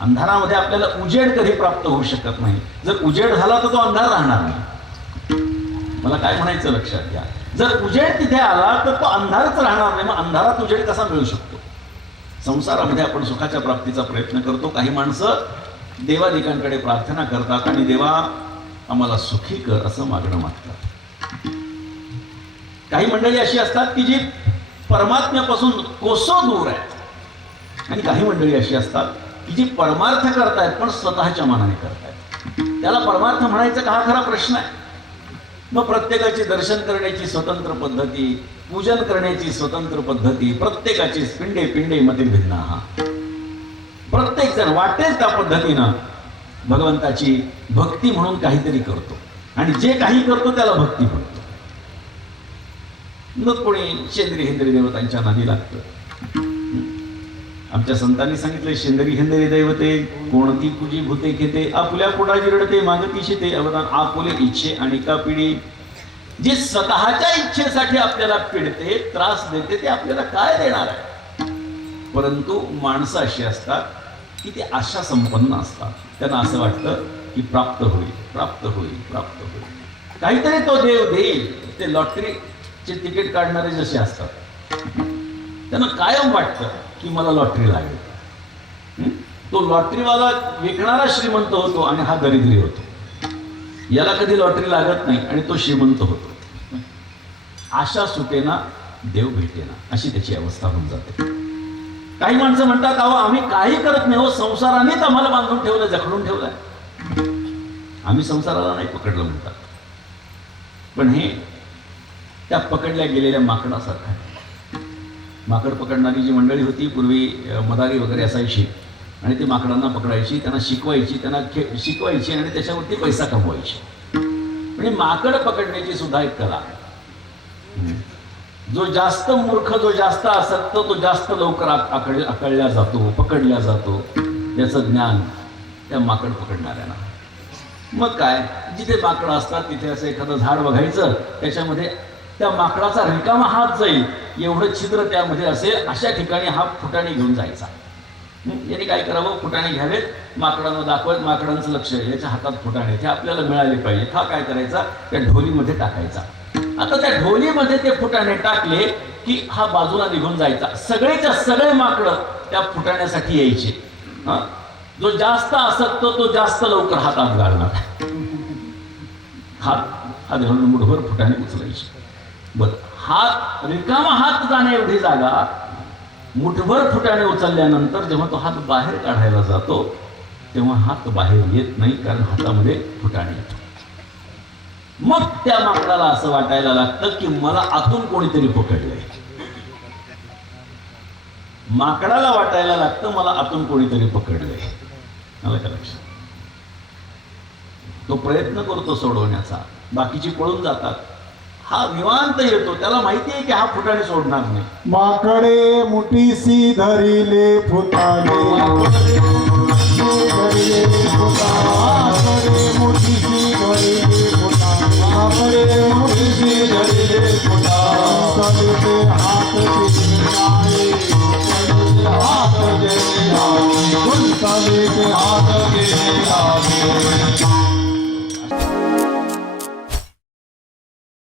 अंधारामध्ये आपल्याला उजेड कधी प्राप्त होऊ शकत नाही. जर उजेड झाला तर तो अंधार राहणार नाही. मला काय म्हणायचं लक्षात घ्या. जर उजेड तिथे आला तर तो अंधारच राहणार नाही. मग अंधारात उजेड कसा मिळू शकतो? संसारामध्ये आपण सुखाच्या प्राप्तीचा प्रयत्न करतो. काही माणसं देवादिकांकडे प्रार्थना करतात आणि देवा आम्हाला सुखी कर असं मागणं मागतात. काही मंडळी अशी असतात की जी परमात्म्यापासून कोसो दूर आहेत, आणि काही मंडळी अशी असतात की जी परमार्थ करतायत पण स्वतःच्या मनाने करतायत. त्याला परमार्थ म्हणायचं का, हा खरा प्रश्न आहे. मग प्रत्येकाची दर्शन करण्याची स्वतंत्र पद्धती, पूजन करण्याची स्वतंत्र पद्धती, प्रत्येकाची पिंडे पिंडे मते भिन्ना. प्रत्येक जण वाटेल त्या पद्धतीनं भगवंताची भक्ती म्हणून काहीतरी करतो, आणि जे काही करतो त्याला भक्ती म्हणतो. मग कोणी शेंद्री हेंद्री देवतांच्या नादी लागतं. आमच्या संतांनी सांगितलं, शेंद्री हेंद्री दैवते कोणती पूजी भूते घेते, आपल्या पोटाची रडते मागती शेते अवदान आपुले इच्छे आणि का पिढी. जी स्वतःच्या इच्छेसाठी आपल्याला पिडते, त्रास देते, ते आपल्याला काय देणार आहे. परंतु माणसं अशी असतात की ते आशा संपन्न असतात. त्यांना असं वाटतं की प्राप्त होईल, प्राप्त होईल, प्राप्त होईल, काहीतरी तो देव देईल. ते लॉटरीचे तिकीट काढणारे जसे असतात, त्यांना कायम वाटतं की मला लॉटरी लागेल. तो लॉटरीवाला विकणारा श्रीमंत होतो आणि हा दरिद्री होतो. याला कधी लॉटरी लागत नाही आणि तो श्रीमंत होतो. आशा सुटेना देव भेटेना, अशी त्याची अवस्था होऊन जाते. काही माणसं म्हणतात, अहो आम्ही काही करत नाही हो, संसारानेच आम्हाला बांधून ठेवलं, जखडून ठेवलंय, आम्ही संसाराला नाही पकडलं म्हणतात. पण हे त्या पकडल्या गेलेल्या माकडासारखं आहे. माकड पकडणारी जी मंडळी होती पूर्वी, मदारी वगैरे असायची, आणि ती माकडांना पकडायची, त्यांना शिकवायची, त्यांना शिकवायची आणि त्याच्यावरती पैसा कमवायची. म्हणजे माकड पकडण्याची सुद्धा एक कला आहे. जो जास्त मूर्ख, जो जास्त आसक्त, तो जास्त लवकर आकळल्या जातो, पकडल्या जातो. त्याचं ज्ञान त्या माकड पकडणाऱ्यांना. मग काय, जिथे माकडं असतात तिथे असं एखादं झाड बघायचं, त्याच्यामध्ये त्या माकडाचा रिकामा हात जाईल एवढं छिद्र त्यामध्ये असेल, अशा ठिकाणी हा फुटाणे घेऊन जायचा. याने काय करावं, फुटाणे घ्यावेत, माकडांना दाखवत, माकडांचं लक्ष याच्या हातात फुटाणे, ते आपल्याला मिळाले पाहिजे. हा काय करायचा, त्या ढोलीमध्ये टाकायचा. आता त्या ढोलीमध्ये ते फुटाणे टाकले की हा बाजूला निघून जायचा. सगळेच्या सगळे माकडं त्या फुटाण्यासाठी यायचे. जो जास्त आसक्त तो जास्त लवकर हातात घालणार. हात घालून मुठभर फुटाणे उचलायचे. बर, हात रिकामा हात जाण्या एवढी जागा, मुठभर फुटाणे उचलल्यानंतर जेव्हा तो हात बाहेर काढायला जातो तेव्हा हात बाहेर येत नाही, कारण हातामध्ये फुटाणे येतो. मग त्या माकडाला असं वाटायला लागतं की मला आतून कोणीतरी पकडलंय. माकडाला वाटायला लागतं मला आतून कोणीतरी पकडलंय. मला का लक्षात, तो प्रयत्न करतो सोडवण्याचा, बाकीची पळून जातात. हा निवांत येतो, त्याला माहिती आहे की हा फुटाणे सोडणार नाही. माकडे मुठीसी धरिले फुटाणे, माकडे मुठीसी धरिले फुटाणे, माकडे मुठीसी धरिले फुटाणे, हात